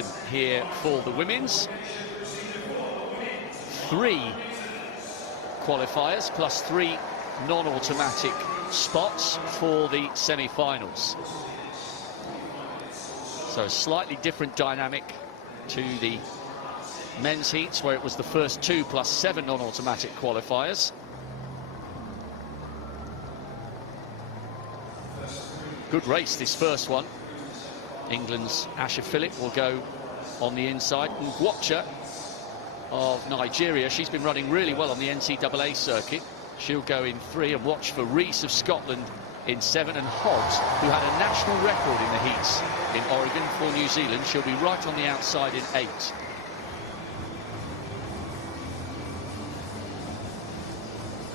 Scotland here for the women's. 3 qualifiers plus 3 non-automatic spots for the semi-finals. So a slightly different dynamic to the men's heats, where it was the first 2 plus 7 non-automatic qualifiers. Good race, this first one. England's Asha Phillip will go on the inside. Nwokocha of Nigeria, she's been running really well on the NCAA circuit. She'll go in 3, and watch for Rees of Scotland in 7, and Hobbs, who had a national record in the heats in Oregon for New Zealand. She'll be right on the outside in 8.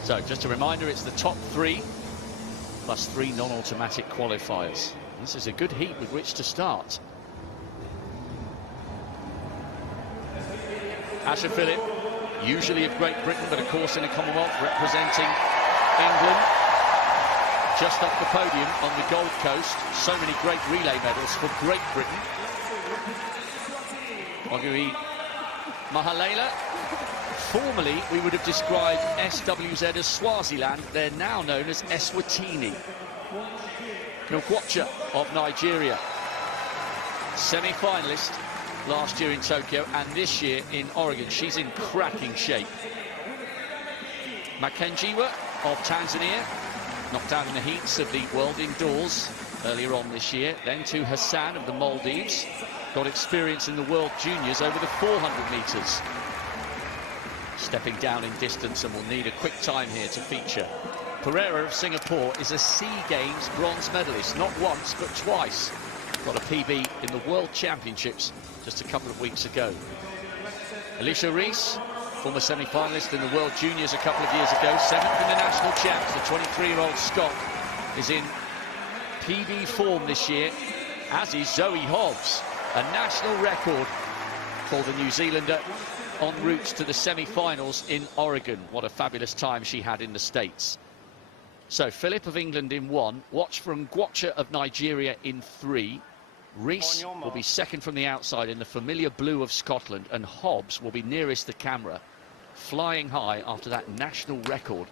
So just a reminder, it's the top 3 plus 3 non-automatic qualifiers. This is a good heat with which to start. Asha Phillip, usually of Great Britain, but of course in a Commonwealth, representing England. Just off the podium on the Gold Coast. So many great relay medals for Great Britain. Ogui Mahalela. Formerly, we would have described SWZ as Swaziland. They're now known as Eswatini. Nwokocha of Nigeria, semi-finalist last year in Tokyo and this year in Oregon. She's in cracking shape. Makenjiwa of Tanzania, knocked out in the heats of the World Indoors earlier on this year. Then to Hassan of the Maldives, got experience in the World Juniors over the 400 metres. Stepping down in distance and will need a quick time here to feature. Pereira of Singapore is a SEA Games bronze medalist, not once but twice. Got a PB in the World Championships just a couple of weeks ago. Alicia Rees, former semi-finalist in the World Juniors a couple of years ago, 7th in the national champs. The 23-year-old Scot is in PB form this year, as is Zoe Hobbs, a national record for the New Zealander en route to the semi-finals in Oregon. What a fabulous time she had in the States. So Phillip of England in 1, watch from Nwokocha of Nigeria in 3. Rees will be second from the outside in the familiar blue of Scotland, and Hobbs will be nearest the camera, flying high after that national record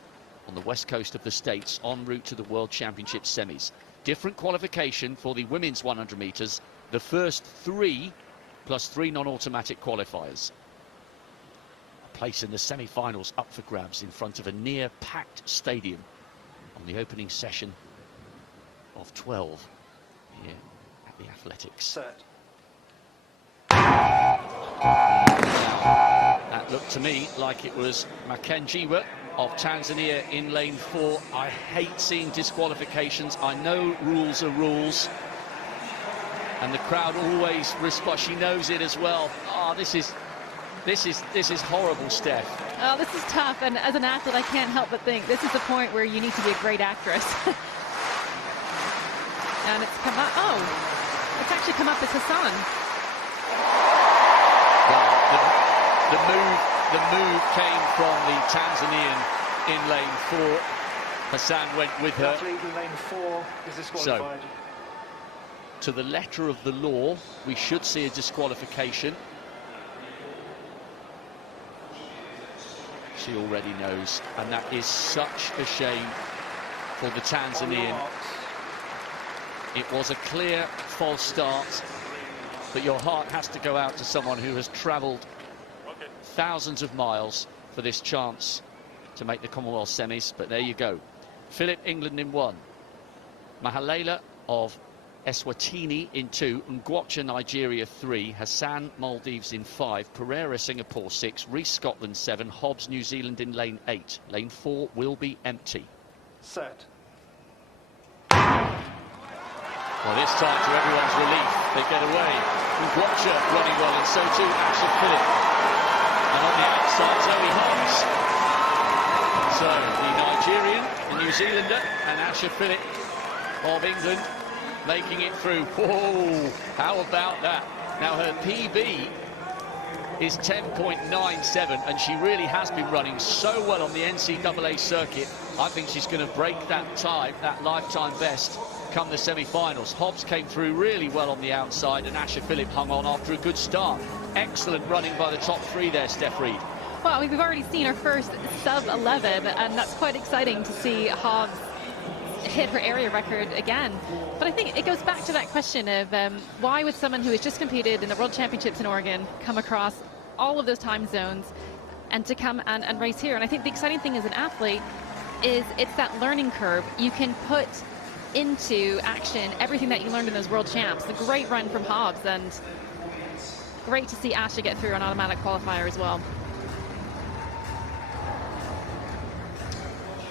on the west coast of the States en route to the World Championship semis. Different qualification for the women's 100 metres, the first 3 plus 3 non-automatic qualifiers. A place in the semi-finals up for grabs in front of a near-packed stadium on the opening session of 12 here at the Athletics. Set. That looked to me like it was Makenjiwa of Tanzania in lane 4. I hate seeing disqualifications. I know rules are rules, and the crowd always responds. She knows it as well. Oh, this is horrible, Steph. Oh, this is tough, and as an athlete, I can't help but think this is the point where you need to be a great actress. And it's come up. Oh, it's actually come up as Hassan. Well, the move came from the Tanzanian in lane 4. Hassan went with her. Lane 4 is disqualified. So, to the letter of the law, we should see a disqualification. She already knows, and that is such a shame for the Tanzanian. It was a clear false start, but your heart has to go out to someone who has travelled thousands of miles for this chance to make the Commonwealth semis. But there you go. Phillip, England in 1. Mahalela of Eswatini in 2, Nwokocha, Nigeria 3, Hassan, Maldives in 5, Pereira, Singapore 6, Rees, Scotland 7, Hobbs, New Zealand in lane 8. Lane 4 will be empty. Set. Well, this time, to everyone's relief, they get away. Nwokocha running well, and so too Asha Phillip. And on the outside, Zoe Hobbs. So the Nigerian, the New Zealander, and Asha Phillip of England making it through. Whoa, how about that? Now her PB is 10.97, and she really has been running so well on the NCAA circuit. I think she's going to break that time, that lifetime best, come the semi-finals. Hobbs came through really well on the outside, and Asher Phillip hung on after a good start. Excellent running by the top three there, Steph Reed. Well, we've already seen our first sub-11, and that's quite exciting to see Hobbs hit her area record again. But I think it goes back to that question of why would someone who has just competed in the World Championships in Oregon come across all of those time zones and to come and race here? And I think the exciting thing as an athlete is it's that learning curve. You can put into action everything that you learned in those World Champs. A great run from Hobbs, and great to see Ashley get through an automatic qualifier as well.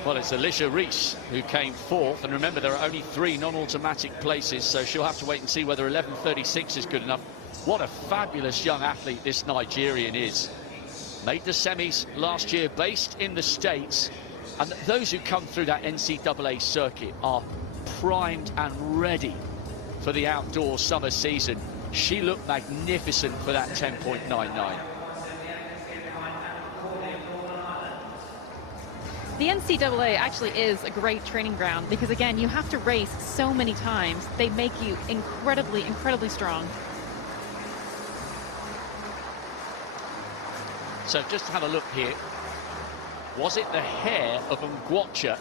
Well, it's Alicia Reese who came fourth, and remember there are only 3 non-automatic places, so she'll have to wait and see whether 11:36 is good enough. What a fabulous young athlete this Nigerian is. Made the semis last year, based in the States, and those who come through that NCAA circuit are primed and ready for the outdoor summer season. She looked magnificent for that 10.99. The NCAA actually is a great training ground because, again, you have to race so many times. They make you incredibly, incredibly strong. So just to have a look here, was it the hair of Nwokocha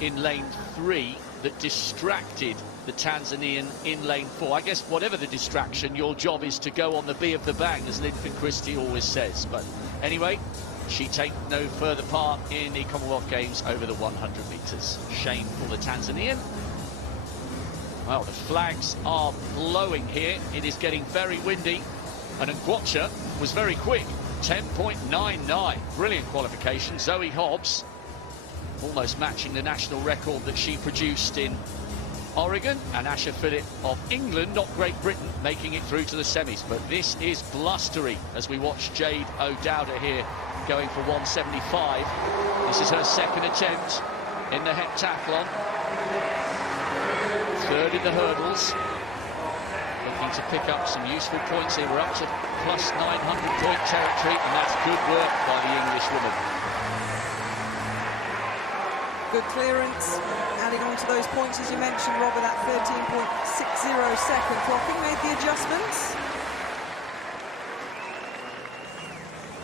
in lane 3 that distracted the Tanzanian in lane 4? I guess whatever the distraction, your job is to go on the B of the bang, as Linford Christie always says. But anyway, she takes no further part in the Commonwealth Games over the 100 metres. Shame for the Tanzanian. Well, the flags are blowing here. It is getting very windy, and Nwokocha was very quick. 10.99, brilliant qualification. Zoe Hobbs almost matching the national record that she produced in Oregon, and Asher Phillip of England, not Great Britain, making it through to the semis. But this is blustery as we watch Jade O'Dowda here going for 175. This is her second attempt in the heptathlon. Third in the hurdles. Looking to pick up some useful points here. We're up to plus 900 point territory, and that's good work by the English woman. Good clearance, adding on to those points as you mentioned, Robert, that 13.60 second clocking made the adjustments.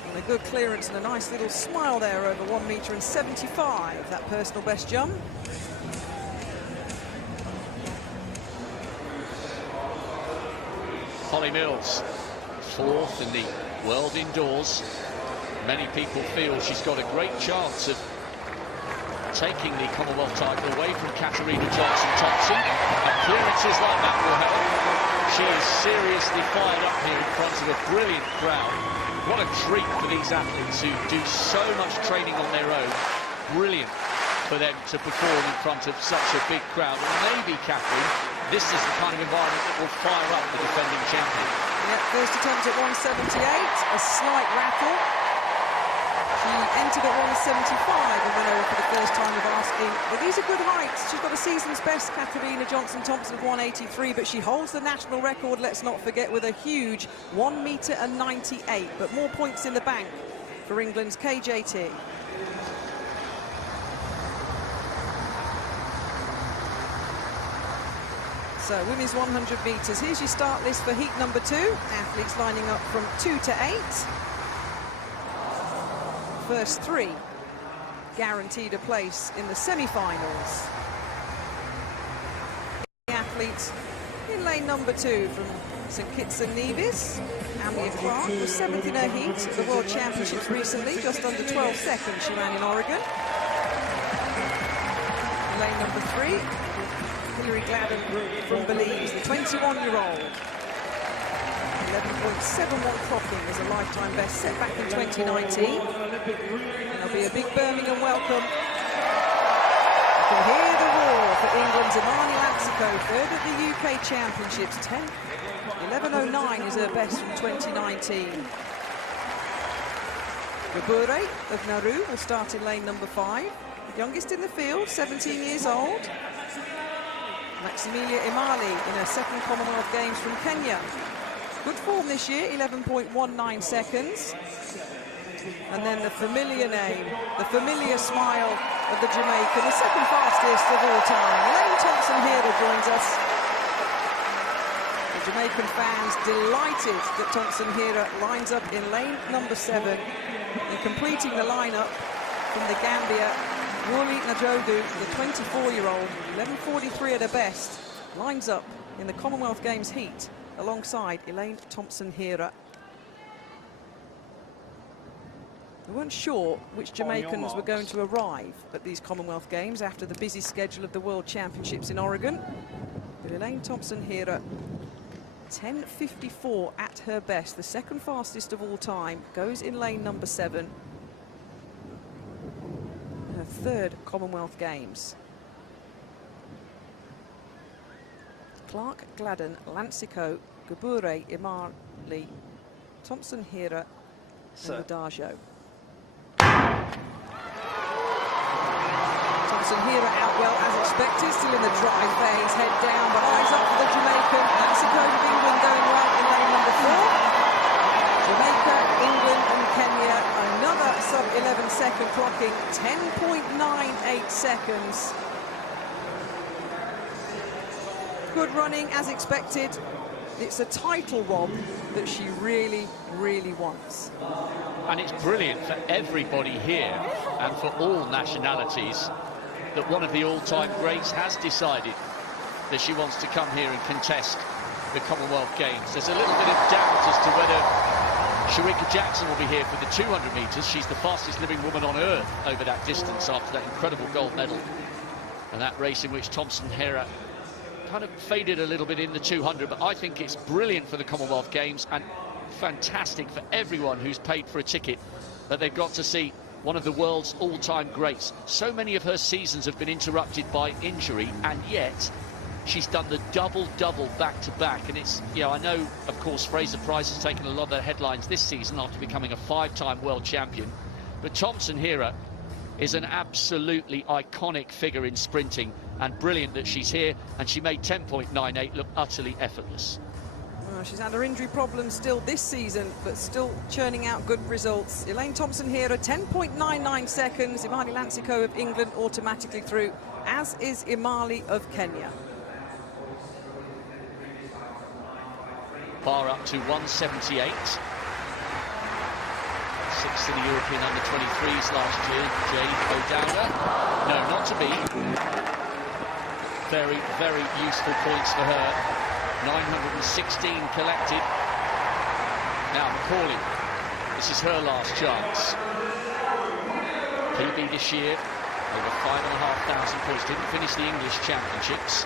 And a good clearance and a nice little smile there over 1.75 m, that personal best jump. Holly Mills, fourth in the world indoors. Many people feel she's got a great chance of taking the Commonwealth title away from Katarina Johnson-Thompson. And clearances like that will help. She is seriously fired up here in front of a brilliant crowd. What a treat for these athletes who do so much training on their own. Brilliant for them to perform in front of such a big crowd. And maybe, Catherine, this is the kind of environment that will fire up the defending champion. Yep, first attempt at 178, a slight rattle. She entered at 175 and went over for the first time of asking. Well, these are good heights. She's got a season's best, Katarina Johnson-Thompson, of 183, but she holds the national record, let's not forget, with a huge 1.98 m. But more points in the bank for England's KJT. So, women's 100 metres. Here's your start list for heat number 2. Athletes lining up from 2 to 8. First 3 guaranteed a place in the semi-finals. The athletes in lane number 2 from St Kitts and Nevis. Amia Clark was 7th in her heat at the World Championships recently, just under 12 seconds she ran in Oregon. Lane number 3, Hilary Gladden from Belize, the 21-year-old. 11.71 clocking is a lifetime best set back in 2019. There'll be a big Birmingham welcome. You can hear the roar for England's Imani Laxico, third at the UK Championships. 11.09 is her best from 2019. Gabure of Nauru will start in lane number 5. Youngest in the field, 17 years old. Maximilia Imali in her second Commonwealth Games from Kenya. Good form this year, 11.19 seconds. And then the familiar name, the familiar smile of the Jamaican, the second fastest of all time. Elaine Thompson-Herah joins us. The Jamaican fans delighted that Thompson-Herah lines up in lane number 7 and completing the lineup from the Gambia, Wuli Najodu, the 24-year-old, 11:43 at her best, lines up in the Commonwealth Games heat alongside Elaine Thompson-Herah. We weren't sure which Jamaicans were going to arrive at these Commonwealth Games after the busy schedule of the World Championships in Oregon. But Elaine Thompson-Herah, 10:54 at her best, the second fastest of all time, goes in lane number 7. Her third Commonwealth Games. Clark, Gladden, Lancico, Gabure, Imali, Thompson-Herah, and Mudajo. Thompson-Herah out well as expected, still in the drive phase, head down, but eyes up for the Jamaican. Lancico of England going well in lane number 4. Jamaica, England and Kenya, another sub-11 second clocking, 10.98 seconds. Good running as expected. It's a title, Rob, that she really, really wants. And it's brilliant for everybody here and for all nationalities that one of the all-time greats has decided that she wants to come here and contest the Commonwealth Games. There's a little bit of doubt as to whether Shericka Jackson will be here for the 200 metres. She's the fastest living woman on earth over that distance after that incredible gold medal. And that race in which Thompson-Herah kind of faded a little bit in the 200, but I think it's brilliant for the Commonwealth Games and fantastic for everyone who's paid for a ticket that they've got to see one of the world's all-time greats. So many of her seasons have been interrupted by injury, and yet she's done the double-double back-to-back. And it's, you know, I know, of course, Fraser-Pryce has taken a lot of the headlines this season after becoming a 5-time world champion, but Thompson-Herah is an absolutely iconic figure in sprinting, and brilliant that she's here, and she made 10.98 look utterly effortless. Well, she's had her injury problems still this season, but still churning out good results. Elaine Thompson-Herah, 10.99 seconds. Imali Lancico of England automatically through, as is Imali of Kenya. Bar up to 178. Sixth in the European under-23s last year, Jade O'Dowda. No, not to be. Very, very useful points for her. 916 collected. Now McCauley, this is her last chance. PB this year, over 5,500 points. Didn't finish the English Championships.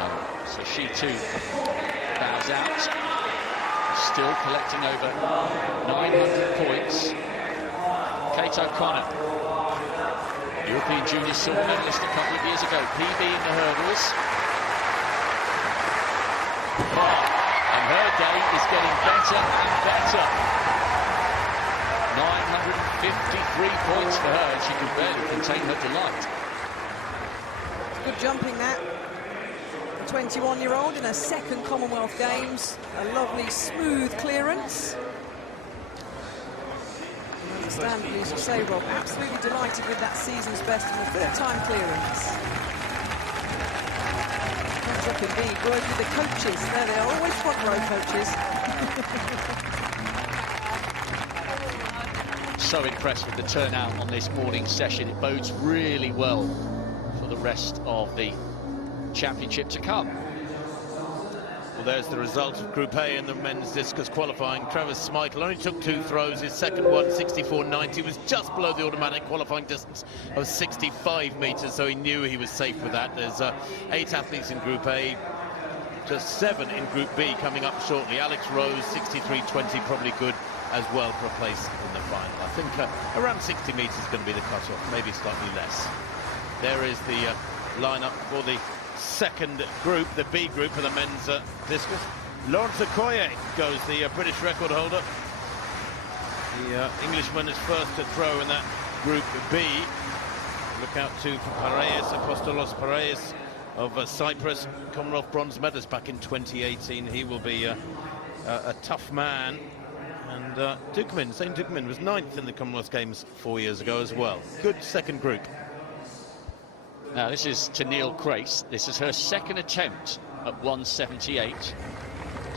No, so she too bows out. Still collecting over 900 points. Kate O'Connor, European Junior silver medalist a couple of years ago. PB in the hurdles. And her day is getting better and better. 953 points for her, and she can barely contain her delight. Good jumping that. 21-year-old in her second Commonwealth Games. A lovely smooth clearance. And understandably, as you say, Rob, absolutely delighted with that season's best and the third-time clearance. Not indeed, working with the coaches. There they are, always front row coaches. So impressed with the turnout on this morning's session. It bodes really well for the rest of the championship to come. Well, there's the result of Group A in the men's discus qualifying. Travis Smytle only took 2 throws. His second one, 64.90, was just below the automatic qualifying distance of 65 metres, so he knew he was safe with that. There's 8 athletes in Group A, just 7 in Group B coming up shortly. Alex Rose, 63.20, probably good as well for a place in the final. I think around 60 metres is going to be the cut-off, maybe slightly less. There is the lineup for the second group, the B group for the men's discus. Lawrence Okoye goes, the British record holder. The Englishman is first to throw in that Group B. Look out to Pareis, Apostolos Pareis of Cyprus, Commonwealth bronze medalist back in 2018. He will be a tough man And St. Dukeman was 9th in the Commonwealth Games 4 years ago as well. Good second group. Now this is Tennille Crace. This is her second attempt at 178.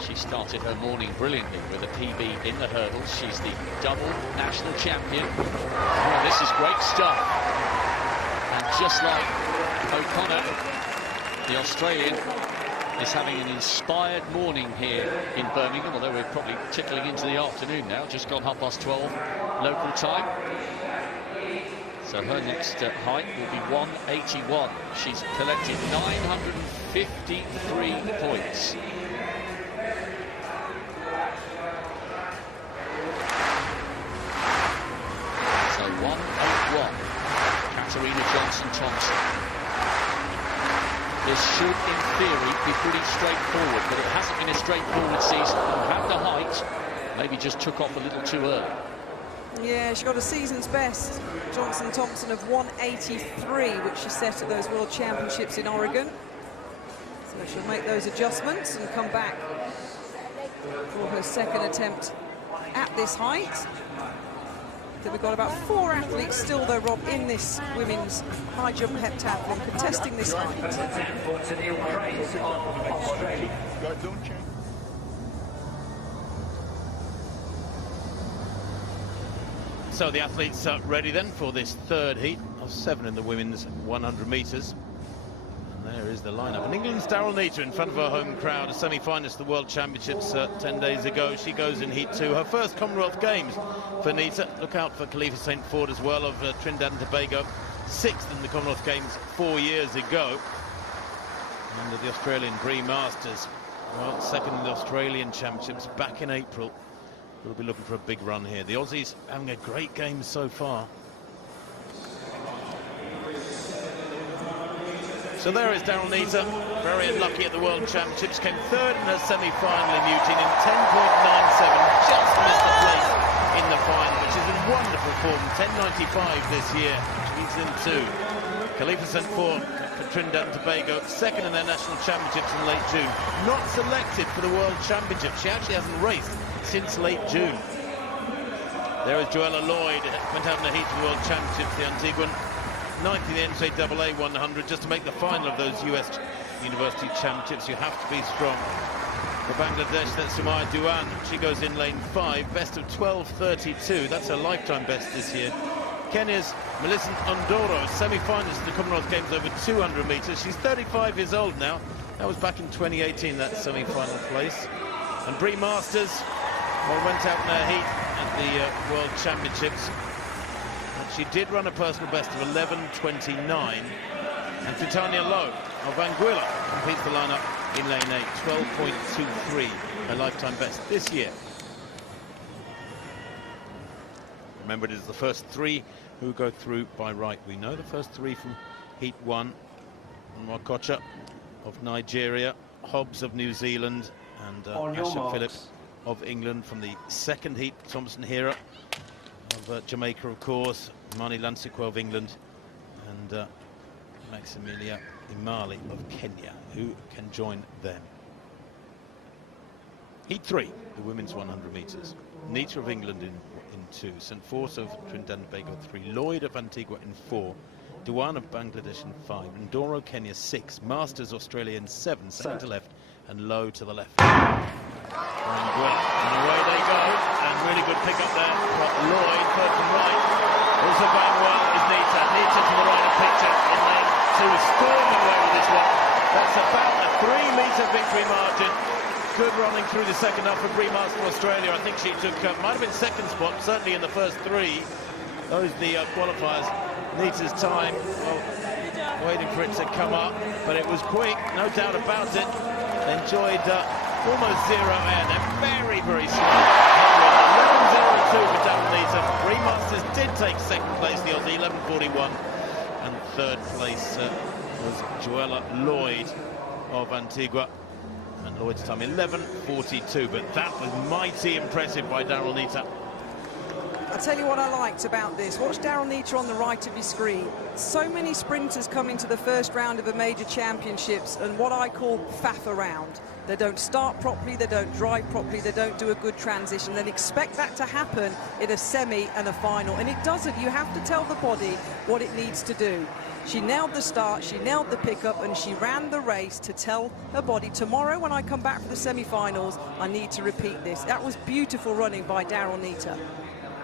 She started her morning brilliantly with a PB in the hurdles. She's the double national champion. Oh, this is great stuff. And just like O'Connor, the Australian, is having an inspired morning here in Birmingham, although we're probably tickling into the afternoon now, just gone 12:30 local time. So her next height will be 181. She's collected 953 points. So 181. Katarina Johnson-Thompson. This should, in theory, be pretty straightforward, but it hasn't been a straightforward season. Had the height, maybe just took off a little too early. Yeah, she got a season's best, Johnson-Thompson, of 183, which she set at those World Championships in Oregon. So she'll make those adjustments and come back for her second attempt at this height. Then we've got about 4 athletes still, though, Rob, in this women's high jump heptathlon contesting this height. So the athletes are ready then for this third heat of 7 in the women's 100 metres. And there is the lineup. And England's Daryl Neita in front of her home crowd, a semi-finalist at the World Championships 10 days ago. She goes in heat 2, her first Commonwealth Games for Neita. Look out for Khalifa St. Ford as well, of Trinidad and Tobago, 6th in the Commonwealth Games 4 years ago. And the Australian Bree Masters, well, 2nd in the Australian Championships back in April. We'll be looking for a big run here. The Aussies having a great game so far. So there is Daryl Neita, very unlucky at the World Championships, came 3rd in her semi-final in Eugene in 10.97, just missed a place in the final, which is in wonderful form. 10.95 this year, she's in 2. Khalifa St. Ford for Trinidad and Tobago, 2nd in their national championships in late June. Not selected for the World Championships. She actually hasn't raced since late June. There is Joella Lloyd, went out in the heat for the World Championships, the Antiguan. 9th in the NCAA 100. Just to make the final of those US University Championships, you have to be strong. For Bangladesh, that's Sumaya Duan. She goes in lane 5, best of 12.32. That's her lifetime best this year. Kenya's Millicent Ondoro, semi-finalist at the Commonwealth Games over 200 metres. She's 35 years old now. That was back in 2018, that semi-final place. And Bree Masters, well, went out in her heat at the World Championships. And she did run a personal best of 11.29. And Titania Lowe of Anguilla completes the lineup in lane 8, 12.23, her lifetime best this year. Remember, it is the first 3 who go through by right. We know the first 3 from heat 1. Nwokocha of Nigeria, Hobbs of New Zealand, and Asher Phillips of England from the second heat. Thompson-Herah of Jamaica, of course, Mani Lansikwa of England, and Maximilia Imali of Kenya, who can join them. Heat 3, the women's 100 metres. Neita of England in 2, St. Force of Trinidad and Tobago 3, Lloyd of Antigua in 4, Duan of Bangladesh in 5, Ndoro Kenya 6, Masters Australia in 7, second to left, and Low to the left. And away they go, and really good pick up there. Lloyd, third from right. Also going well is Neita. Neita to the right of picture in lane 2, storming away with this one. That's about a 3-metre victory margin. Good running through the second half for Bree Masters of Australia. I think she took, might have been second spot, certainly in the first 3. Those are the qualifiers. Neita's time, well, waiting for it to come up, but it was quick, no doubt about it. Enjoyed almost 0 air. They're very, very slow. 11.02 for Daryl Neita. Bree Masters did take second place, the Aussie, 11.41. And third place was Joella Lloyd of Antigua. And Lloyd's time 11.42, but that was mighty impressive by Daryl Neita. I'll tell you what I liked about this. Watch Daryl Neita on the right of your screen. So many sprinters come into the first round of the major championships and what I call faff around. They don't start properly, they don't drive properly, they don't do a good transition. Then expect that to happen in a semi and a final. And it doesn't. You have to tell the body what it needs to do. She nailed the start, she nailed the pickup, and she ran the race to tell her body, tomorrow when I come back for the semi-finals, I need to repeat this. That was beautiful running by Daryl Nita.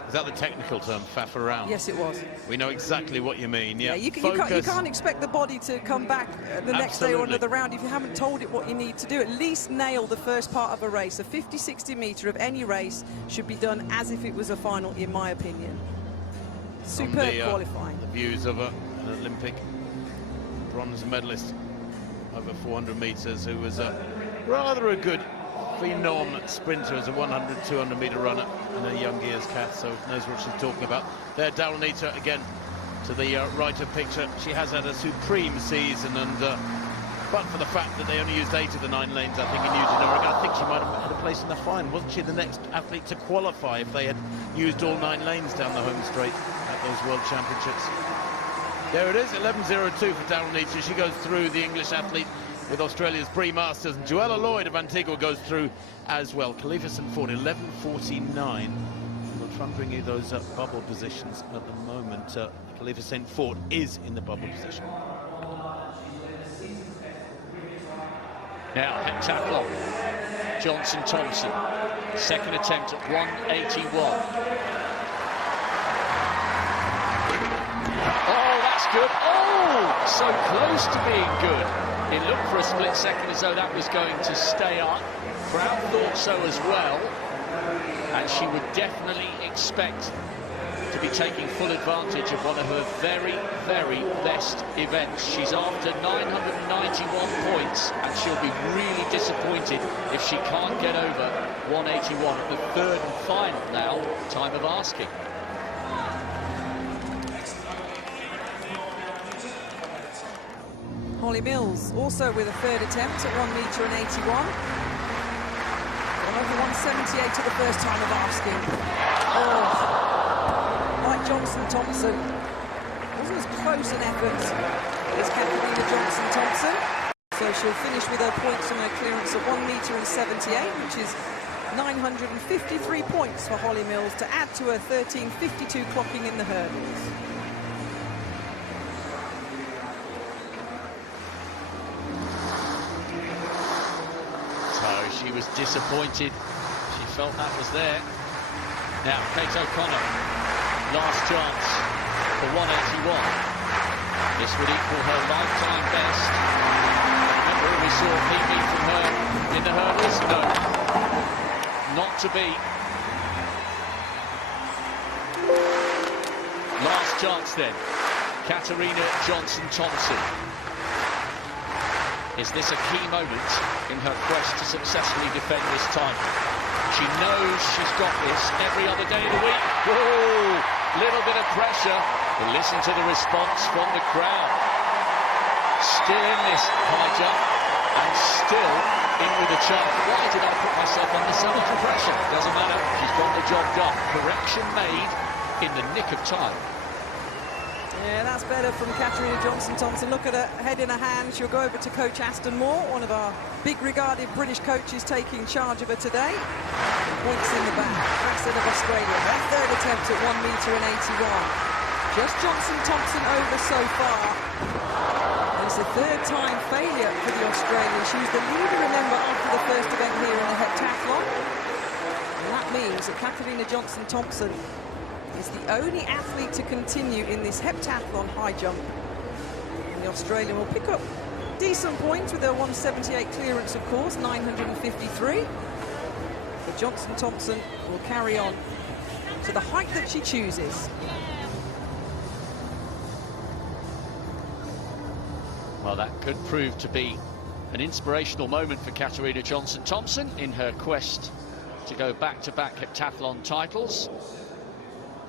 Is that the technical term, faff around? Yes, it was. We know exactly what you mean. Yeah, you can't expect the body to come back the next day or another round if you haven't told it what you need to do. At least nail the first part of a race. A 50-60 metre of any race should be done as if it was a final, in my opinion. Superb qualifying. The views of an Olympic bronze medalist over 400 metres, who was rather a good phenom sprinter as a 100, 200 metre runner in her young years, Kath, so knows what she's talking about. There, Daryl Nita again to the right of picture. She has had a supreme season, and but for the fact that they only used 8 of the 9 lanes, I think, in Eugene, Oregon, I think she might have had a place in the final. Wasn't she the next athlete to qualify if they had used all 9 lanes down the home straight at those World Championships? There it is, 11.02 for Daryl Nita. She goes through, the English athlete, with Australia's Bree Masters, and Joella Lloyd of Antigua goes through as well. Khalifa St. Ford, 11.49. We'll try and bring you those bubble positions at the moment. Khalifa St. Ford is in the bubble position. Now, heptathlon, Johnson-Thompson, second attempt at 181. Oh, that's good. Oh, so close to being good. It looked for a split second as though that was going to stay up. Crowd thought so as well. And she would definitely expect to be taking full advantage of one of her very, very best events. She's after 991 points, and she'll be really disappointed if she can't get over 181 at the third and final now, time of asking. Holly Mills also with a third attempt at 1 metre and 81. Gone over 178 to the first time of asking. Oh, like Johnson-Thompson, wasn't as close an effort as Katarina Johnson-Thompson. So she'll finish with her points and her clearance at 1 metre and 78, which is 953 points for Holly Mills to add to her 13.52 clocking in the hurdles. She was disappointed. She felt that was there. Now, Kate O'Connor, last chance for 181. This would equal her lifetime best. Remember, we saw a PB from her in the hurdles? No, not to be. Last chance then. Katarina Johnson-Thompson. Is this a key moment in her quest to successfully defend this title? She knows she's got this every other day of the week. Whoa, little bit of pressure, but listen to the response from the crowd. Still in this high jump, and still in with a chance. Why did I put myself under so much pressure? Doesn't matter, she's got the job done. Correction made in the nick of time. Yeah, that's better from Katarina Johnson-Thompson. Look at her head in her hand. She'll go over to Coach Aston Moore, one of our big-regarded British coaches taking charge of her today. Points in the back. Backset of Australia. Her third attempt at 1 metre and 81. Just Johnson-Thompson over so far. It's a third-time failure for the Australian. She was the leader, remember, after the first event here in the heptathlon. And that means that Katarina Johnson-Thompson is the only athlete to continue in this heptathlon high jump. And the Australian will pick up decent points with her 178 clearance, of course, 953. But Johnson-Thompson will carry on to the height that she chooses. Well, that could prove to be an inspirational moment for Katarina Johnson-Thompson in her quest to go back-to-back heptathlon titles.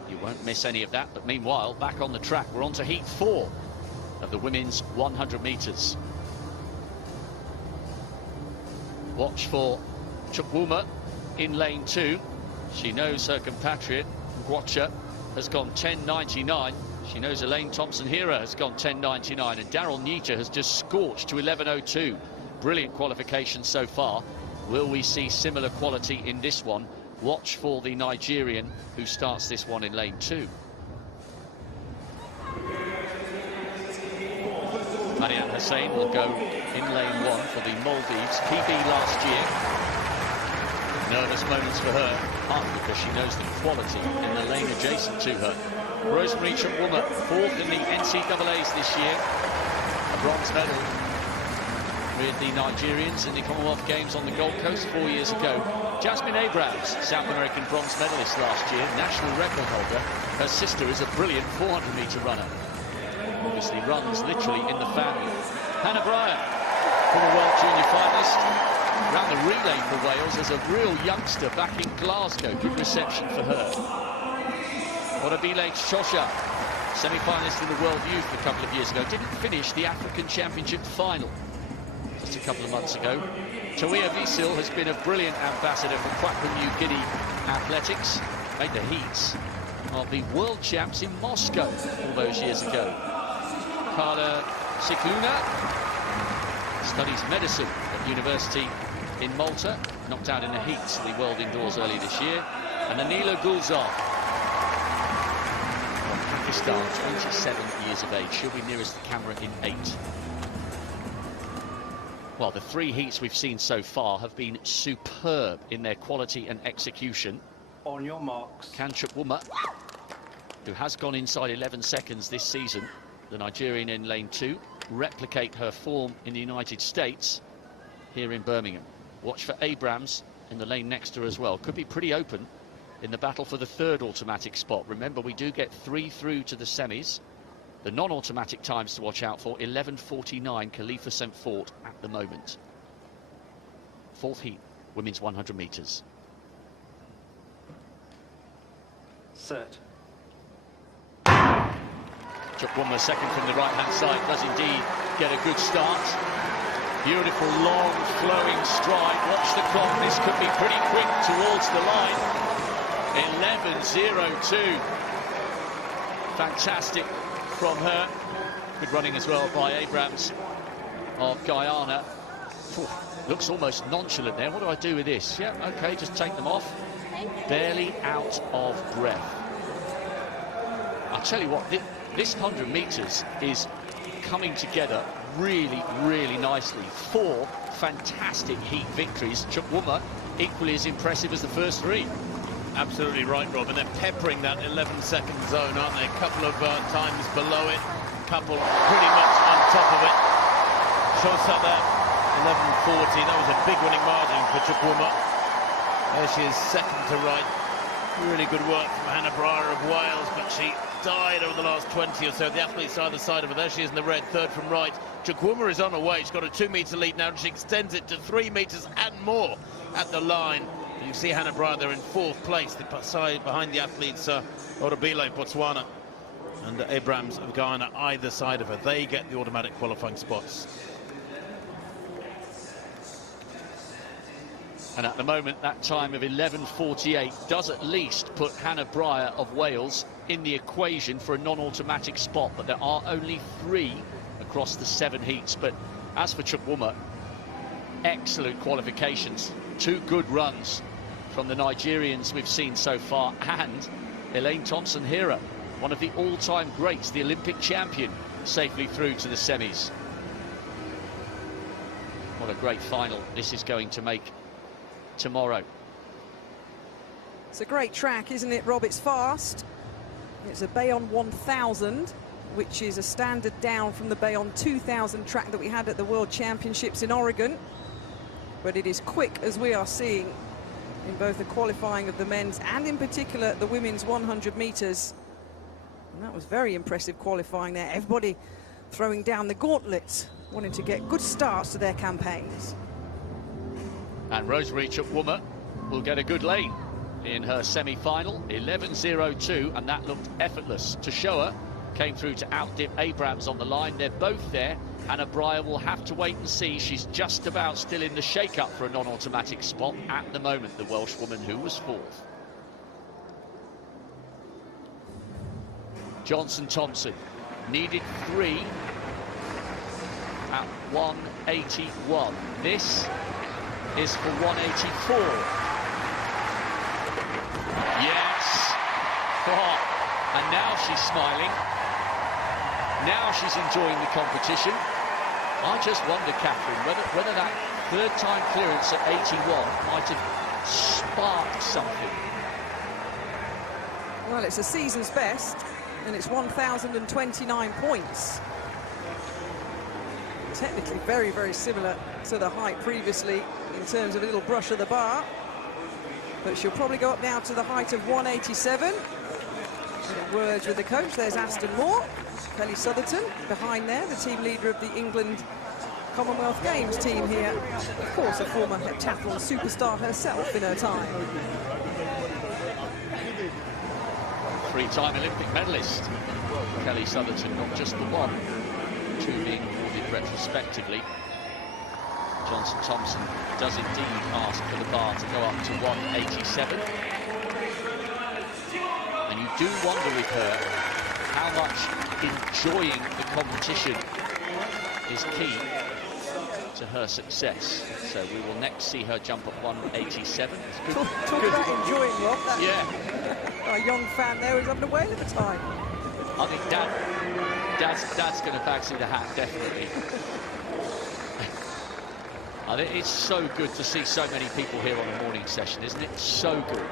You won't miss any of that, but meanwhile, back on the track, we're on to heat 4 of the women's 100 metres. Watch for Chukwuma in lane 2. She knows her compatriot, Nwokocha, has gone 10.99. She knows Elaine Thompson-Herah has gone 10.99, and Daryl Nita has just scorched to 11.02. brilliant qualification so far. Will we see similar quality in this one? Watch for the Nigerian who starts this one in lane 2. Marianne Hussein will go in lane 1 for the Maldives. PB last year. Nervous moments for her, partly because she knows the quality in the lane adjacent to her. Rosemary Chukwuma, 4th in the NCAAs this year. A bronze medal with the Nigerians in the Commonwealth Games on the Gold Coast 4 years ago. Jasmine Abrams, South American bronze medalist last year, national record holder. Her sister is a brilliant 400-metre runner. Obviously runs literally in the family. Hannah Bryan, former World Junior finalist, ran the relay for Wales as a real youngster back in Glasgow. Good reception for her. Odobile Chosha, semi-finalist in the World Youth a couple of years ago, didn't finish the African Championship final just a couple of months ago. Tawia Visil has been a brilliant ambassador for Papua New Guinea athletics. Made the heats of the World Champs in Moscow all those years ago. Carla Cicluna studies medicine at university in Malta, knocked out in the heats of the World Indoors early this year. And Anila Gulzar from Pakistan, 27 years of age. She'll be nearest the camera in 8. Well, the 3 heats we've seen so far have been superb in their quality and execution. On your marks. Can Chukwuma, who has gone inside 11 seconds this season, the Nigerian in lane 2, replicate her form in the United States here in Birmingham? Watch for Abrams in the lane next to her as well. Could be pretty open in the battle for the 3rd automatic spot. Remember, we do get 3 through to the semis. The non-automatic times to watch out for: 11:49 Khalifa St. Fort at the moment. 4th heat, women's 100 metres. Set. Chukwuma, second from the right-hand side, does indeed get a good start. Beautiful, long, flowing stride. Watch the clock. This could be pretty quick towards the line. 11:02. Fantastic from her. Good running as well by Abrams of Guyana. Looks almost nonchalant there. What do I do with this? Yeah, okay, just take them off. Barely out of breath. I'll tell you what, this 100 metres is coming together really, really nicely. 4 fantastic heat victories. Chukwuma equally as impressive as the first 3. Absolutely right, Rob, and they're peppering that 11-second zone, aren't they? A couple of times below it, a couple pretty much on top of it. Shows up there, 11:40. That was a big winning margin for Chukwuma. There she is, second to right. Really good work from Hannah Bryan of Wales, but she died over the last 20 or so. The athletes either side of her. There she is in the red, 3rd from right. Chukwuma is on her way. She's got a 2-metre lead now, and she extends it to 3 metres and more at the line. You see Hannah Bryan there in 4th place, the side behind the athletes, Odobile, Botswana, and Abrams of Ghana either side of her. They get the automatic qualifying spots. And at the moment, that time of 11:48 does at least put Hannah Bryan of Wales in the equation for a non-automatic spot, but there are only 3 across the 7 heats. But as for Chukwuma, excellent qualifications, 2 good runs from the Nigerians we've seen so far, and Elaine Thompson-Herah, one of the all-time greats, the Olympic champion, safely through to the semis. What a great final this is going to make tomorrow. It's a great track, isn't it, Rob? It's fast. It's a Bayonne 1000, which is a standard down from the Bayonne 2000 track that we had at the World Championships in Oregon. But it is quick, as we are seeing in both the qualifying of the men's and in particular the women's 100 metres. And that was very impressive qualifying there. Everybody throwing down the gauntlet, wanting to get good starts to their campaigns. And Rosemary Chukwuma will get a good lane in her semi-final, 11:02, and that looked effortless. Toshoa came through to outdip Abrams on the line. They're both there. Hannah Bryan will have to wait and see. She's just about still in the shake-up for a non-automatic spot at the moment, the Welsh woman who was 4th. Johnson-Thompson needed 3 at 181. This is for 184. Yes. Oh, and now she's smiling. Now she's enjoying the competition. I just wonder, Catherine, whether that third-time clearance at 81 might have sparked something. Well, it's a season's best, and it's 1,029 points. Technically very, very similar to the height previously in terms of a little brush of the bar. But she'll probably go up now to the height of 187. Words with the coach. There's Aston Moore, Kelly Southerton behind there, the team leader of the England Commonwealth Games team here. Of course, a former heptathlon superstar herself in her time. Three-time Olympic medalist, Kelly Southerton, not just the one, two being awarded retrospectively. Thompson does indeed ask for the bar to go up to 187. And you do wonder with her how much enjoying the competition is key to her success. So we will next see her jump at 187. Talk about enjoying, Rob. Yeah. Our young fan there is having a whale of a time. I think Dad's going to fancy the hat, definitely. I think it's so good to see so many people here on the morning session, isn't it? So good.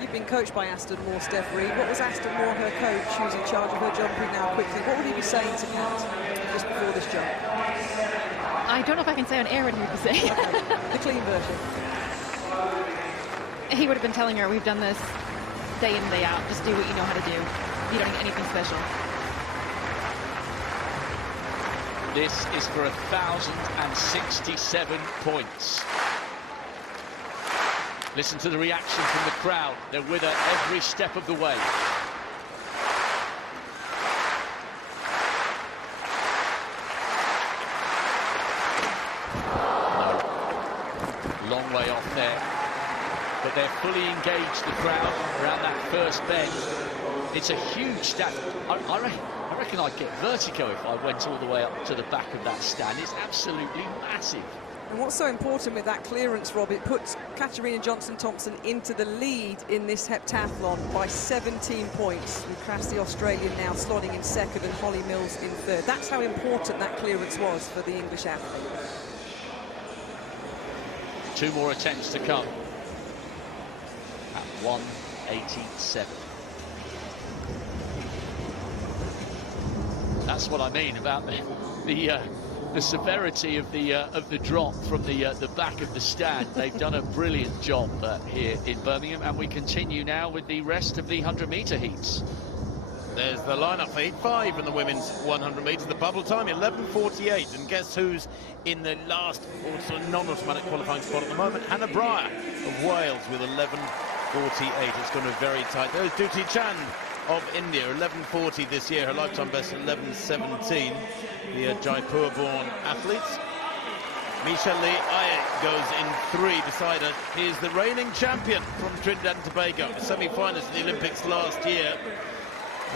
You've been coached by Aston Moore, Steph Reed. What was Aston Moore, her coach, who's in charge of her jumping now quickly? What would he be saying to Kat just before this jump? I don't know if I can say on air what he would be saying. The clean version. He would have been telling her, we've done this day in, day out. Just do what you know how to do. You don't need anything special. This is for 1,067 points. Listen to the reaction from the crowd. They're with her every step of the way. Long way off there. But they're fully engaged, the crowd, around that first bend. It's a huge stand. I reckon I'd get vertigo if I went all the way up to the back of that stand. It's absolutely massive. And what's so important with that clearance, Rob, it puts Katarina Johnson-Thompson into the lead in this heptathlon by 17 points. With Crass, the Australian, now slotting in second and Holly Mills in third. That's how important that clearance was for the English athlete. Two more attempts to come at 187. That's what I mean about the severity of the drop from the back of the stand. They've done a brilliant job here in Birmingham, and we continue now with the rest of the 100-metre heats. There's the lineup for heat 5 in the women's 100 metres. The bubble time 11:48, and guess who's in the last also non-automatic qualifying spot at the moment? Hannah Breyer of Wales with 11:48. It's going to be very tight. There's Duty Chand of India, 11:40 this year. Her lifetime best 11:17. The Jaipur-born athletes. Misha Lee Aye goes in 3 beside her. He is the reigning champion from Trinidad and Tobago, semi-finalist at the Olympics last year.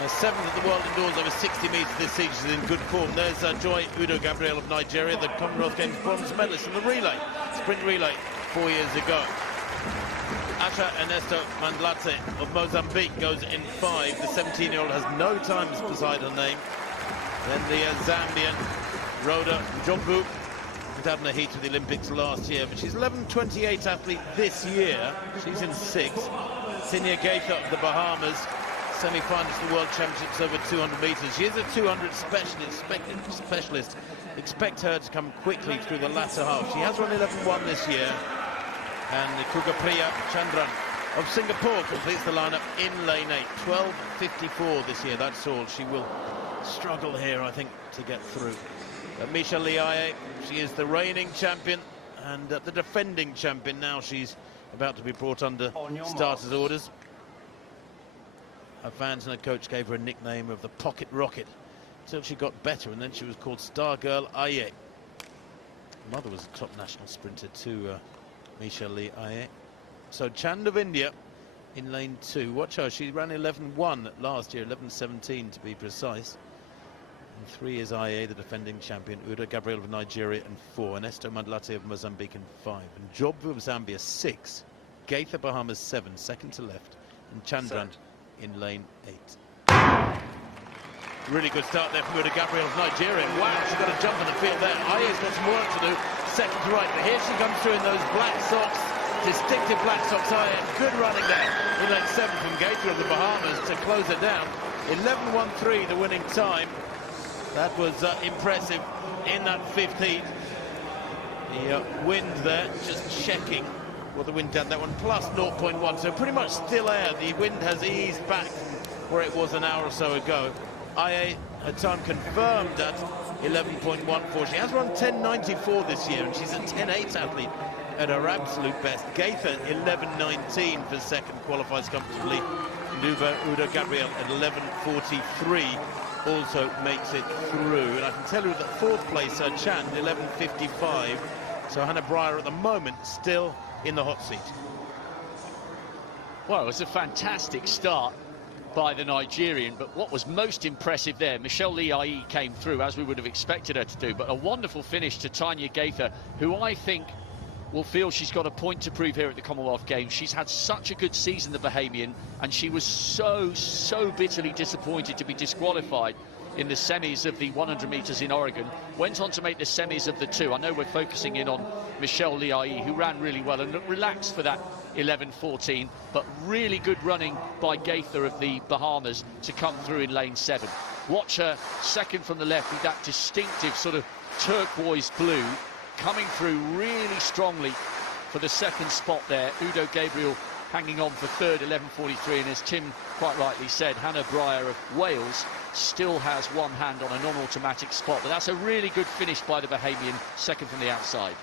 7th at the world indoors over 60 metres this season. She's in good form. There's Joy Udo Gabriel of Nigeria, the Commonwealth Games bronze medalist in the relay, sprint relay 4 years ago. Asha Ernesto Mandlate of Mozambique goes in 5. The 17-year-old has no times beside her name. Then the Zambian Rhoda Njombu, who's had a heat of the Olympics last year, but she's 11:28 athlete this year. She's in 6th. Sinia Gaitha of the Bahamas, semi-finalist of the World Championships over 200 metres. She is a 200 specialist. Expect her to come quickly through the latter half. She has run 11:1 this year. And Kugapriya Chandran of Singapore completes the lineup in lane 8. 12:54 this year, that's all. She will struggle here, I think, to get through. Misha Lee Aye, she is the reigning champion and the defending champion. Now she's about to be brought under starters' orders. Her fans and her coach gave her a nickname of the Pocket Rocket until she got better, and then she was called Star Girl Aye. Her mother was a top national sprinter too, Misha Lee Aye. So Chand of India in lane 2. Watch her, she ran 11:1 last year, 11:17 to be precise. And 3 is IA, the defending champion. Udo Gabriel of Nigeria in 4. Ernesto Mandlate of Mozambique in 5. And Jobvu of Zambia 6. Gaither Bahamas 7, second to left. And Chandran in lane 8. Really good start there from Udo Gabriel of Nigeria. Wow, she's got a jump on the field there. IA's got some work to do. Second to right, but here she comes through in those black socks. Distinctive black socks. IA, good running there in lane 7 from Gaither of the Bahamas to close it down. 11.13 the winning time. That was impressive in that 5th heat. The wind there, just checking what the wind done. That one plus 0.1, so pretty much still air. The wind has eased back from where it was an hour or so ago. IA, her time confirmed at 11.14. She has run 10.94 this year, and she's a 10.8 athlete at her absolute best. Gaither 11.19 for second, qualifies comfortably. Udo Gabriel at 11.43 also makes it through. And I can tell you that 4th place, Chan, 11.55. So Hannah Breyer at the moment still in the hot seat. Well, it was a fantastic start by the Nigerian, but what was most impressive there, Michelle Lee came through as we would have expected her to do, but a wonderful finish to Tanya Gaither, who I think will feel she's got a point to prove here at the Commonwealth Games. She's had such a good season, the Bahamian, and she was so bitterly disappointed to be disqualified in the semis of the 100 metres in Oregon. Went on to make the semis of the 2. I know we're focusing in on Michelle Lee, who ran really well and looked relaxed for that 11.14, but really good running by Gaither of the Bahamas to come through in lane 7. Watch her second from the left with that distinctive sort of turquoise blue, coming through really strongly for the second spot there. Udo Gabriel hanging on for third, 11.43, and as Tim quite rightly said, Hannah Breyer of Wales still has one hand on a non-automatic spot, but that's a really good finish by the Bahamian, second from the outside.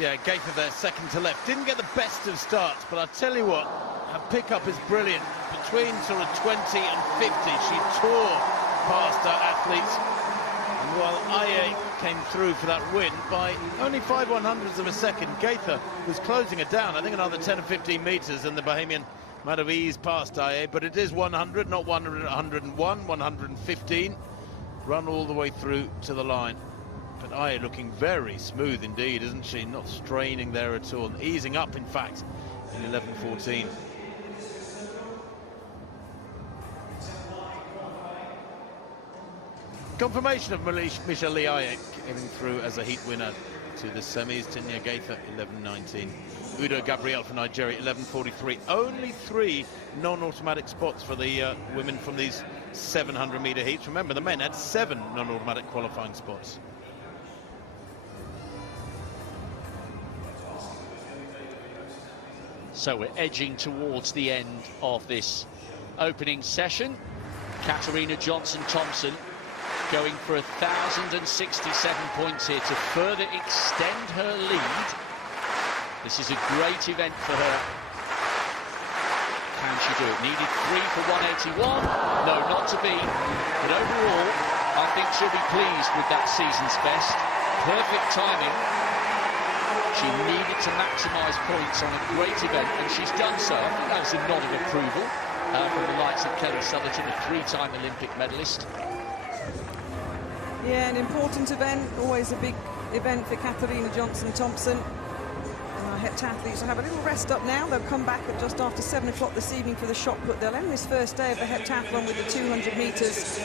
Yeah, Gaither there, second to left. Didn't get the best of starts, but I tell you what, her pickup is brilliant. Between sort of 20 and 50, she tore past her athletes. And while IA came through for that win by only 5/100ths of a second, Gaither was closing it down. I think another 10 or 15 metres, and the Bahamian might have eased past IA, but it is 100, not 100, 101, 115. Run all the way through to the line. But IA looking very smooth indeed, isn't she? Not straining there at all. Easing up, in fact, in 11.14. Confirmation of Michelle Lee getting through as a heat winner to the semis. Tanya Gaither, 11.19. Udo Gabriel from Nigeria, 11.43. Only 3 non-automatic spots for the women from these 700-metre heats. Remember, the men had 7 non-automatic qualifying spots. So we're edging towards the end of this opening session. Katarina Johnson-Thompson going for 1,067 points here to further extend her lead. This is a great event for her. Can she do it? Needed 3 for 181. No, not to be. But overall, I think she'll be pleased with that season's best. Perfect timing. She needed to maximise points on a great event, and she's done so. I think that was a nod of approval from the likes of Kelly Sutherton, a 3-time Olympic medalist. Yeah, an important event, always a big event for Katarina Johnson-Thompson. And our heptathletes will have a little rest up now. They'll come back at just after 7 o'clock this evening for the shot put. They'll end this first day of the heptathlon with the 200 metres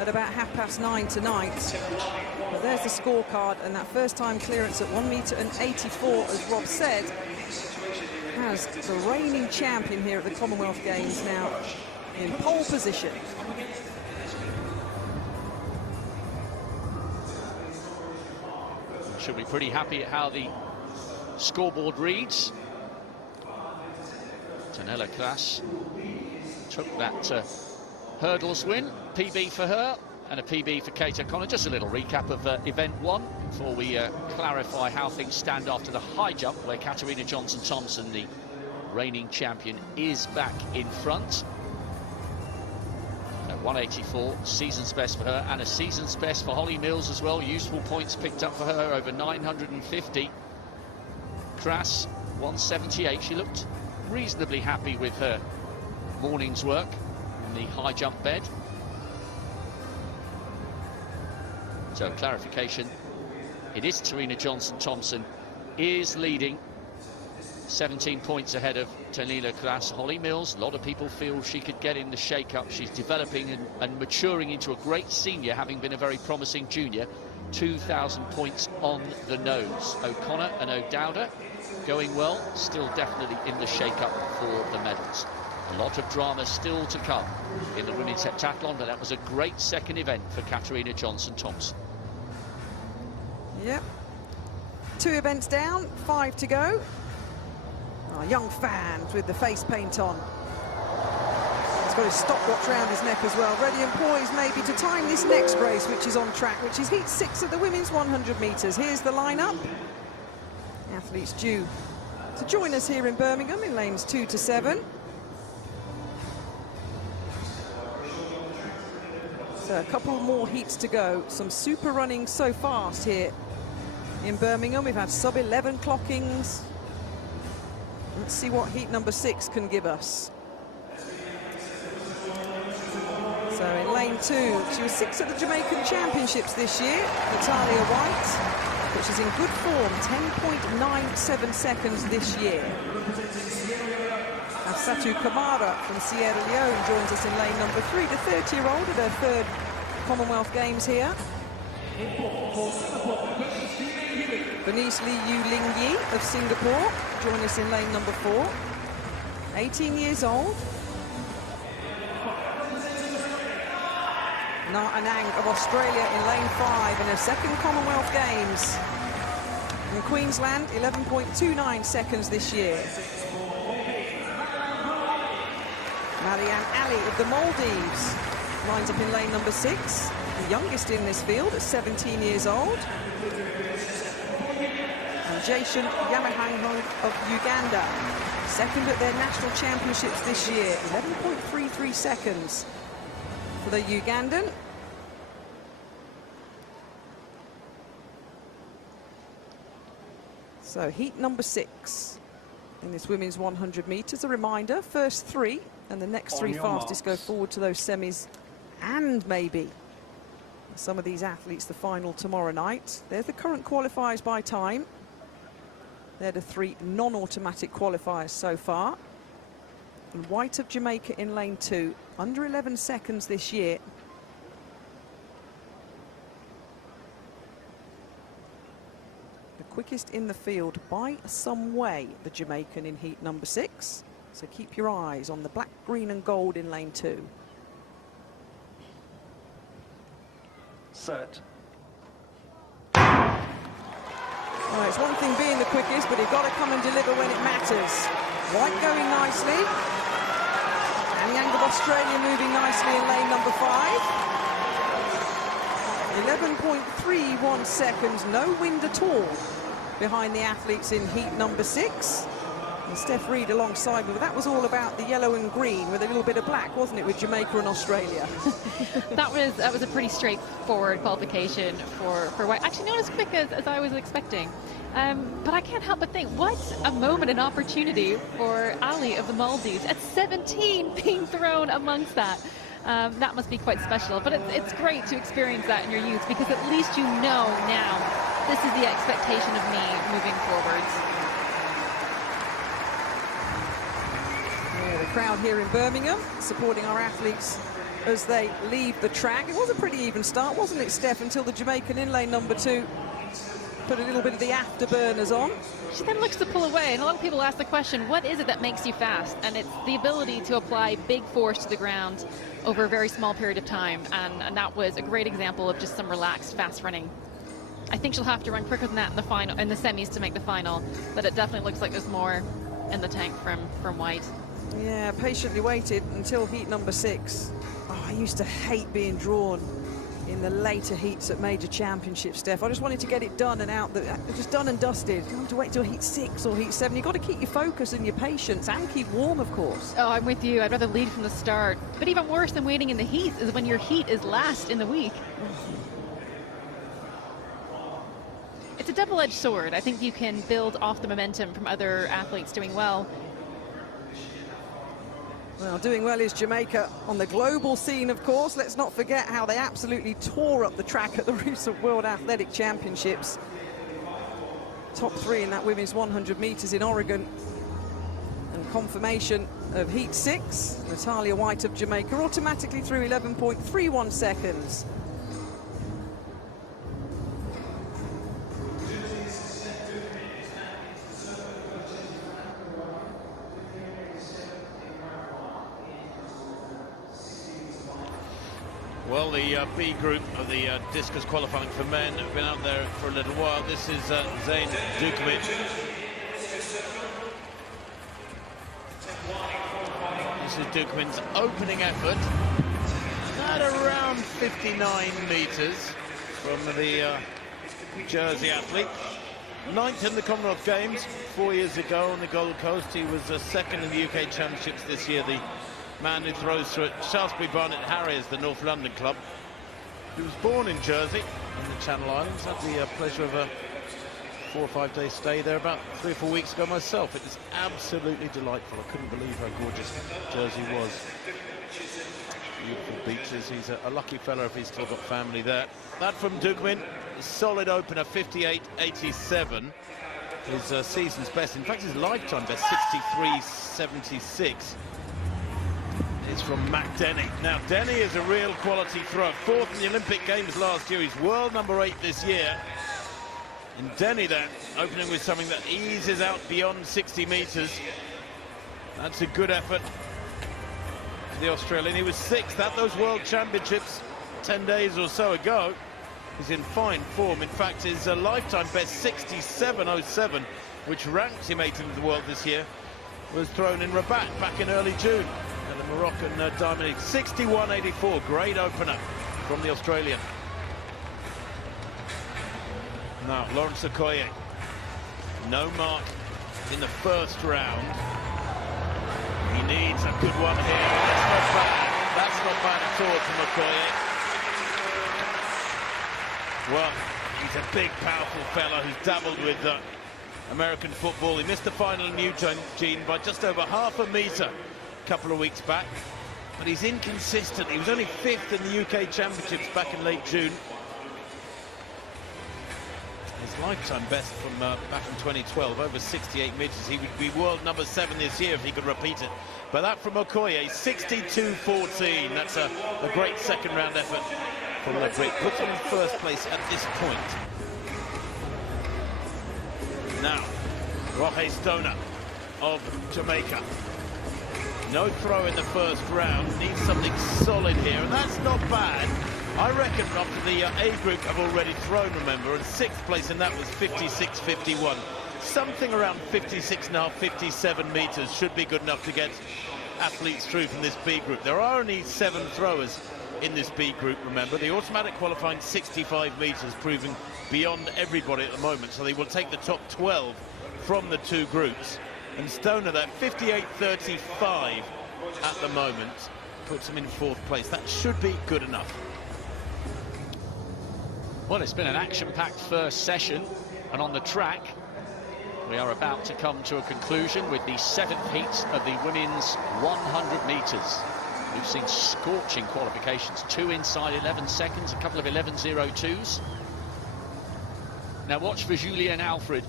at about 9:30 tonight. But there's the scorecard, and that first time clearance at 1.84 m, as Rob said, has the reigning champion here at the Commonwealth Games now in pole position. She'll be pretty happy at how the scoreboard reads. Tanella Klaas took that hurdles win, PB for her and a PB for Kate O'Connor. Just a little recap of event 1 before we clarify how things stand after the high jump, where Katarina Johnson-Thompson, the reigning champion, is back in front. 184, season's best for her, and a season's best for Holly Mills as well. Useful points picked up for her, over 950. Klaas, 178. She looked reasonably happy with her morning's work in the high jump bed. So clarification, it is Tarina Johnson-Thompson is leading, 17 points ahead of Tanila Klaas. Holly Mills, a lot of people feel she could get in the shake-up. She's developing and maturing into a great senior, having been a very promising junior. 2,000 points on the nose. O'Connor and O'Dowda going well, still definitely in the shake-up for the medals. A lot of drama still to come in the women's heptathlon, but that was a great second event for Katarina Johnson-Thompson. Yep. 2 events down, 5 to go. Our young fans with the face paint on. He's got his stopwatch around his neck as well. Ready and poised maybe to time this next race, which is on track, which is heat 6 of the women's 100 metres. Here's the lineup. Athletes due to join us here in Birmingham in lanes 2 to 7. So a couple more heats to go. Some super running so fast here in Birmingham. We've had sub-11 clockings. Let's see what heat number 6 can give us. So in lane 2, she was 6th at the Jamaican Championships this year, Natalia White, but she's in good form, 10.97 seconds this year. Satu Kamara from Sierra Leone joins us in lane number 3, the 30-year-old at her 3rd Commonwealth Games here. Bernice Lee Yu Ling Yi of Singapore join us in lane number 4. 18 years old. Na Anang of Australia in lane 5 in her 2nd Commonwealth Games. In Queensland, 11.29 seconds this year. Marianne Ali of the Maldives lines up in lane number 6, the youngest in this field at 17 years old. And Jason Yamahangho of Uganda, 2nd at their national championships this year, 11.33 seconds for the Ugandan. So heat number 6 in this women's 100 metres. A reminder, first 3 and the next 3 fastest go forward to those semis, and maybe some of these athletes the final tomorrow night. There's the current qualifiers by time. They're the 3 non-automatic qualifiers so far. And White of Jamaica in lane 2, under 11 seconds this year. The quickest in the field by some way, the Jamaican in heat number 6. So keep your eyes on the black, green and gold in lane 2. Set. Well, it's one thing being the quickest, but you've got to come and deliver when it matters. White going nicely. And Yang of Australia moving nicely in lane number 5. 11.31 seconds, no wind at all behind the athletes in heat number 6. And Steph Reed alongside me, but that was all about the yellow and green with a little bit of black, wasn't it, with Jamaica and Australia? that was a pretty straightforward qualification for White. Actually, not as quick as I was expecting. But I can't help but think, what a moment and opportunity for Ali of the Maldives at 17 being thrown amongst that. That must be quite special. But it's great to experience that in your youth, because at least you know now this is the expectation of me moving forwards. The crowd here in Birmingham supporting our athletes as they leave the track. It was a pretty even start, wasn't it, Steph, until the Jamaican in lane number 2 put a little bit of the afterburners on. She then looks to pull away, and a lot of people ask the question, what is it that makes you fast? And it's the ability to apply big force to the ground over a very small period of time, and that was a great example of just some relaxed, fast running. I think she'll have to run quicker than that in the final, in the semis, to make the final, but it definitely looks like there's more in the tank from White. Yeah, patiently waited until heat number 6. Oh, I used to hate being drawn in the later heats at major championships, Steph. I just wanted to get it done and out, just done and dusted. You don't have to wait till heat 6 or heat 7. You've got to keep your focus and your patience and keep warm, of course. Oh, I'm with you. I'd rather lead from the start. But even worse than waiting in the heats is when your heat is last in the week. It's a double-edged sword. I think you can build off the momentum from other athletes doing well. Well, doing well is Jamaica on the global scene, of course. Let's not forget how they absolutely tore up the track at the recent World Athletic Championships. Top 3 in that women's 100 meters in Oregon. And confirmation of heat 6. Natalia White of Jamaica automatically through 11.31 seconds. Well, the B group of the discus qualifying for men have been out there for a little while. This is Zain Djokovic. This is Djokovic's opening effort at around 59 meters from the Jersey athlete. 9th in the Commonwealth Games 4 years ago on the Gold Coast. He was second in the UK Championships this year. The man who throws through at Shaftesbury Barnet Harriers, the North London club. He was born in Jersey, in the Channel Islands. Had the pleasure of a 4 or 5 day stay there about 3 or 4 weeks ago myself. It was absolutely delightful. I couldn't believe how gorgeous Jersey was. Beautiful beaches. He's a lucky fella if he's still got family there. That from Djokovic, solid opener, 58.87. His season's best, in fact his lifetime best, 63.76. Is from Matt Denny. Now Denny is a real quality thrower. 4th in the Olympic Games last year. He's world number 8 this year. And Denny then opening with something that eases out beyond 60 meters. That's a good effort for the Australian. He was 6th at those World Championships 10 days or so ago. He's in fine form. In fact, his lifetime best 67.07, which ranks him 8th in the world this year, was thrown in Rabat back in early June. The Moroccan Diamond League, 61.84, great opener from the Australian. Now, Lawrence Okoye, no mark in the first round. He needs a good one here. That's not bad. That's not bad at all from Okoye. Well, he's a big, powerful fella who's dabbled with American football. He missed the final in Eugene by just over half a metre a couple of weeks back, but he's inconsistent. He was only 5th in the UK Championships back in late June. His lifetime best from back in 2012, over 68 metres. He would be world number 7 this year if he could repeat it. But that from Okoye, 62.14. That's a great second round effort from the Brit. Puts him in first place at this point. Now, Roge Stoner of Jamaica. No throw in the first round, needs something solid here, and that's not bad. I reckon after the A group have already thrown, remember, and 6th place in that was 56.51. Something around 56.5, 57 meters should be good enough to get athletes through from this B group. There are only 7 throwers in this B group, remember. The automatic qualifying 65 meters, proving beyond everybody at the moment, so they will take the top 12 from the 2 groups. And Stoner there, 58.35 at the moment, puts him in 4th place. That should be good enough. Well, it's been an action-packed first session, and on the track, we are about to come to a conclusion with the 7th heat of the women's 100 metres. We've seen scorching qualifications, 2 inside 11 seconds, a couple of 11.02s. Now watch for Shelly-Ann Alfred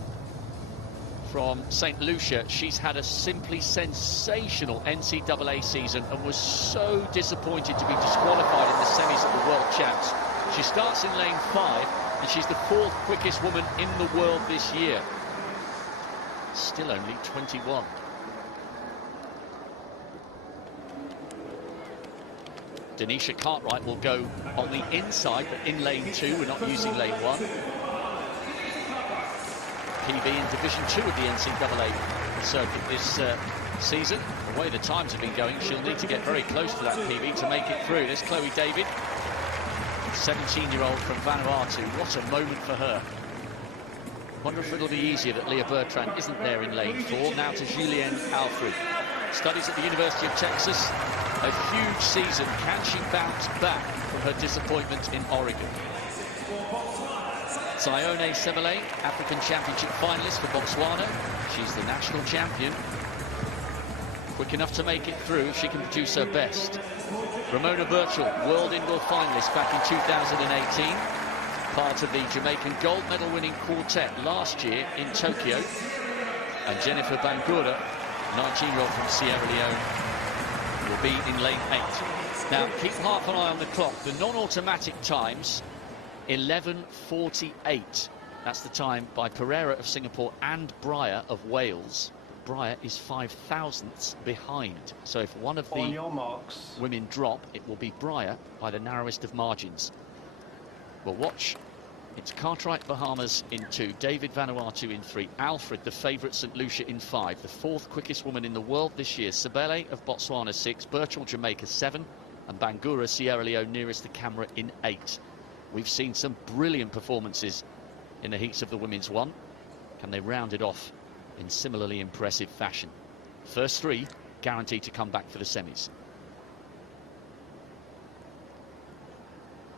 from St. Lucia. She's had a simply sensational NCAA season and was so disappointed to be disqualified in the semis at the World Champs. She starts in lane 5 and she's the 4th quickest woman in the world this year. Still only 21. Denisha Cartwright will go on the inside, but in lane 2. We're not using lane 1. PB in Division 2 of the NCAA circuit this season. The way the times have been going, she'll need to get very close to that PB to make it through. There's Chloe David, 17-year-old from Vanuatu. What a moment for her. Wonder if it'll be easier that Leah Bertrand isn't there in lane 4. Now to Shelly-Ann Alfred. Studies at the University of Texas. A huge season. Can she bounce back from her disappointment in Oregon? Zione Sebele, African Championship finalist for Botswana. She's the national champion. quick enough to make it through if she can produce her best. Ramona Birchall, world indoor finalist back in 2018, part of the Jamaican gold medal winning quartet last year in Tokyo. And Jennifer Bangura, 19-year-old from Sierra Leone, will be in lane 8. Now, keep half an eye on the clock. The non-automatic times, 11:48. That's the time by Perera of Singapore and Breyer of Wales. Breyer is 5 thousandths behind. So if one of the women drop, it will be Breyer by the narrowest of margins. Well, watch. It's Cartwright Bahamas in 2, David Vanuatu in 3, Alfred, the favourite St Lucia, in 5, the 4th quickest woman in the world this year, Sebele of Botswana 6, Birchall Jamaica 7, and Bangura Sierra Leone nearest the camera in 8. We've seen some brilliant performances in the heats of the women's 1. Can they round it off in similarly impressive fashion? First 3 guaranteed to come back for the semis.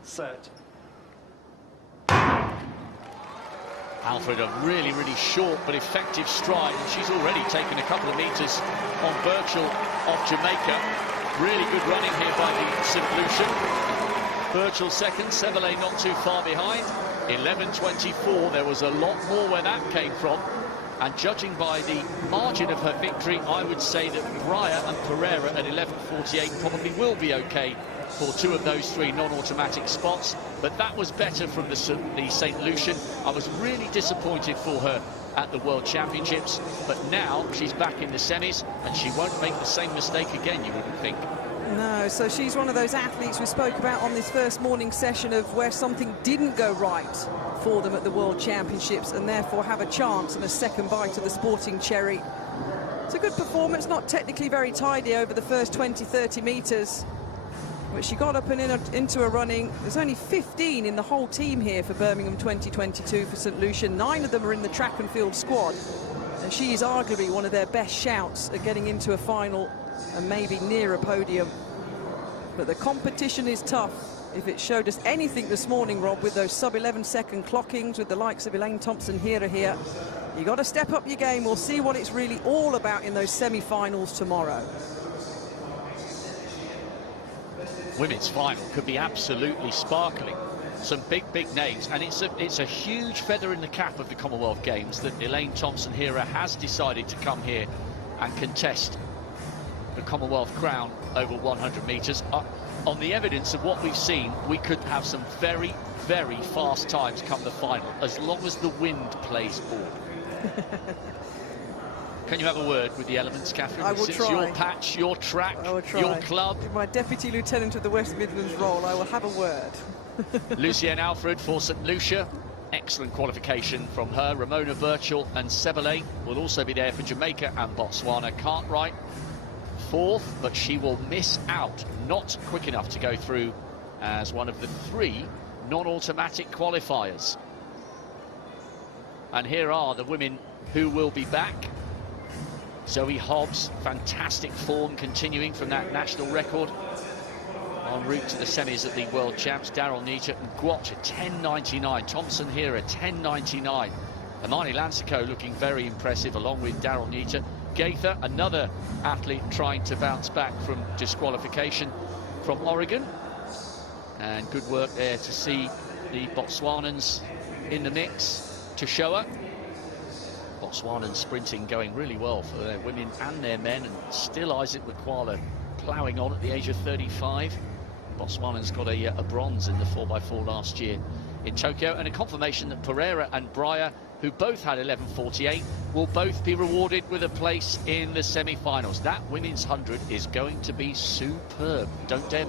Set. Alfred, a really short but effective stride, and she's already taken a couple of metres on Birchall of Jamaica. Really good running here by the St Lucian. Birchall second, Sebele not too far behind. 11:24, there was a lot more where that came from. And judging by the margin of her victory, I would say that Breyer and Perera at 11:48 probably will be okay for 2 of those 3 non-automatic spots. But that was better from the St Lucian. I was really disappointed for her at the World Championships, but now she's back in the semis and she won't make the same mistake again, you wouldn't think. No, so she's one of those athletes we spoke about on this first morning session of where something didn't go right for them at the World Championships and therefore have a chance and a second bite of the sporting cherry. It's a good performance, not technically very tidy over the first 20-30 metres, but she got up and into a running. There's only 15 in the whole team here for Birmingham 2022 for St Lucia. 9 of them are in the track and field squad, and she is arguably one of their best shouts at getting into a final and maybe near a podium. But the competition is tough. If it showed us anything this morning, Rob, with those sub-11 second clockings with the likes of Elaine Thompson-Herah here, you got to step up your game. We'll see what it's really all about in those semi-finals tomorrow. Women's final could be absolutely sparkling. Some big names, and it's a huge feather in the cap of the Commonwealth Games that Elaine Thompson-Herah has decided to come here and contest the Commonwealth crown over 100 metres. On the evidence of what we've seen, we could have some very fast times come the final, as long as the wind plays ball. Can you have a word with the elements, Catherine? I will Since try. your patch, your track, your club. In my Deputy Lieutenant of the West Midlands role, I will have a word. Lucien Alfred for St Lucia. Excellent qualification from her. Ramona Birchall and Sebele will also be there for Jamaica and Botswana. Cartwright 4th, but she will miss out. Not quick enough to go through as one of the 3 non-automatic qualifiers. And here are the women who will be back. Zoe Hobbs, fantastic form continuing from that national record. En route to the semis at the World Champs. Daryl Nita and Nwokocha 10.99. Thompson-Herah 10.99. Amani Lansico looking very impressive along with Daryl Nita. Gaither, another athlete trying to bounce back from disqualification from Oregon. And good work there to see the Botswanans in the mix. Toshoa. Botswanan sprinting going really well for their women and their men, and still Isaac Makwala ploughing on at the age of 35. Botswanan's got a bronze in the 4x4 last year in Tokyo, and a confirmation that Perera and Breyer, who both had 11:48, will both be rewarded with a place in the semi-finals. That women's 100 is going to be superb. Don't dare